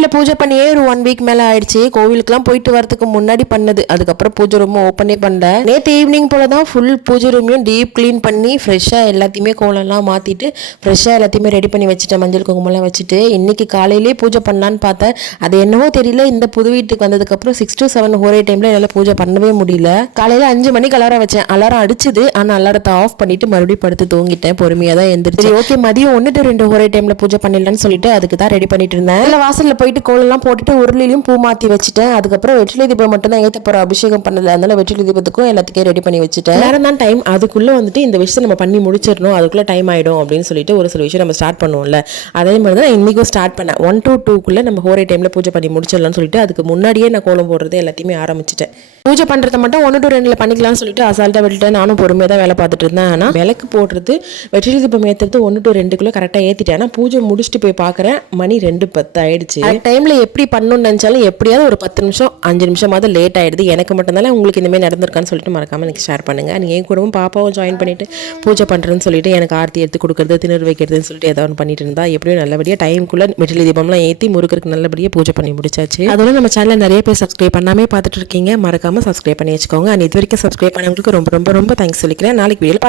வீட்டில் பூஜை பண்ணியே ஒரு ஒன் வீக் மேலே ஆயிடுச்சு. கோவிலுக்குலாம் போயிட்டு வரதுக்கு முன்னாடி பண்ணது. அதுக்கப்புறம் பூஜை ரூம் ஓப்பனே பண்ணல. நேற்று ஈவினிங் போல தான் ஃபுல் பூஜை ரூமையும் டீப் க்ளீன் பண்ணி ஃப்ரெஷ்ஷாக எல்லாத்தையுமே கோலம்லாம் மாற்றிட்டு ஃப்ரெஷ்ஷாக எல்லாத்தையுமே ரெடி பண்ணி வச்சுட்டேன். மஞ்சள் குங்குமம்லாம் வச்சுட்டு இன்னைக்கு காலையிலே பூஜை பண்ணலான்னு பார்த்தேன். அது என்னவோ தெரியல. இந்த புது வீட்டுக்கு வந்ததுக்கப்புறம் சிக்ஸ் டு செவன் ஒரே டைமில் என்னால் பூஜை பண்ணவே முடியல. காலையில் அஞ்சு மணிக்கு அலாரம் வச்சேன். அலாரம் அடிச்சுது. ஆனால் அலாரத்தை ஆஃப் பண்ணிட்டு மறுபடியும் படுத்து தூங்கிட்டேன். பொறுமையாக தான் எந்திரிச்சு ஓகே மதியம் ஒன்று ரெண்டு ஒரே டைமில் பூஜை பண்ணிடலாம்னு சொல்லிட்டு அதுக்கு தான் ரெடி பண்ணிட்டு இருந்தேன். இல்லை வாசலில் போயிட்டு கோலம்லாம் போட்டுட்டு உருளிலையும் பூ மாற்றி வச்சுட்டேன். அதுக்கப்புறம் வெற்றிலை தீபம் மட்டும் தான் ஏற்ற போகிற அபிஷேகம் பண்ணல. அதனால வெற்றிலை தீபத்துக்கும் எல்லாத்துக்கும் ரெடி பண்ணி வச்சுட்டேன். நேரம் தான் டைம் அதுக்குள்ளே வந்துட்டு இந்த விஷயத்தை நம்ம பண்ணி முடிச்சிடணும். அதுக்குள்ளே டைம் ஆகிடும் அப்படின்னு சொல்லிட்டு ஒரு சில விஷயம் நம்ம ஸ்டார்ட் பண்ணுவோம்ல. அதே மாதிரி தான் இன்றைக்கும் ஸ்டார்ட் பண்ணேன். ஒன் டூ டூக்குள்ளே நம்ம ஒரே டைமில் பூஜை பண்ணி முடிச்சிடலாம்னு சொல்லிட்டு அதுக்கு முன்னாடியே நான் கோலம் போடுறது எல்லாத்தையுமே ஆரம்பிச்சிட்டேன். பூஜை பண்ணுறத மட்டும் ஒன்று டு ரெண்டில் பண்ணிக்கலாம்னு சொல்லிட்டு அசால்ட்டாக விட்டுட்டேன். நானும் பொறுமையாக தான் வேலை பார்த்துட்டு இருந்தேன். ஆனால் விளக்கு போடுறது வெற்றிலை தீபம் ஏற்றுறது ஒன்று டு ரெண்டுக்குள்ளே கரெக்டாக ஏற்றிட்டேன் ஆனால் பூஜை முடிச்சுட்டு போய் பார்க்குறேன் மணி ரெண்டு பத்து ஆயிடுச்சு டைமில் எப்படி பண்ணணும்னு நினச்சாலும் எப்படியாவது ஒரு பத்து நிமிஷம் அஞ்சு நிமிஷமாவது லேட் ஆயிடுது. எனக்கு மட்டும்தானே உங்களுக்கு இந்த மாதிரி நடந்திருக்கான்னு சொல்லிட்டு மறக்காமல் எனக்கு ஷேர் பண்ணுங்கள் நீங்கள் என் கூடவும் பாப்பாவும் ஜாயின் பண்ணிட்டு பூஜை பண்ணுறேன்னு சொல்லிட்டு எனக்கு ஆர்த்தி எடுத்து கொடுக்குறது திணறு வைக்கிறதுன்னு சொல்லிட்டு ஏதாவது ஒன்று பண்ணிட்டு இருந்தா எப்படியும் நல்லபடியாக டைமுக்குள்ளே வெற்றிலை தீபம்லாம் ஏற்றி முருகருக்கு நல்லபடியாக பூஜை பண்ணி முடிச்சாச்சு. அதோட நம்ம சேனலில் நிறைய பேர் சப்ஸ்கிரைப் பண்ணாமே பார்த்துட்டு இருக்கீங்க. மறக்காமல் சப்ஸ்கிரைப் பண்ணி வச்சுக்கோங்க. அண்ட் இது வரைக்கும் சப்ஸ்கிரைப் பண்ணவங்களுக்கு ரொம்ப ரொம்ப ரொம்ப தேங்க்ஸ் சொல்லிக்கிறேன். நாளைக்கு வீடியோ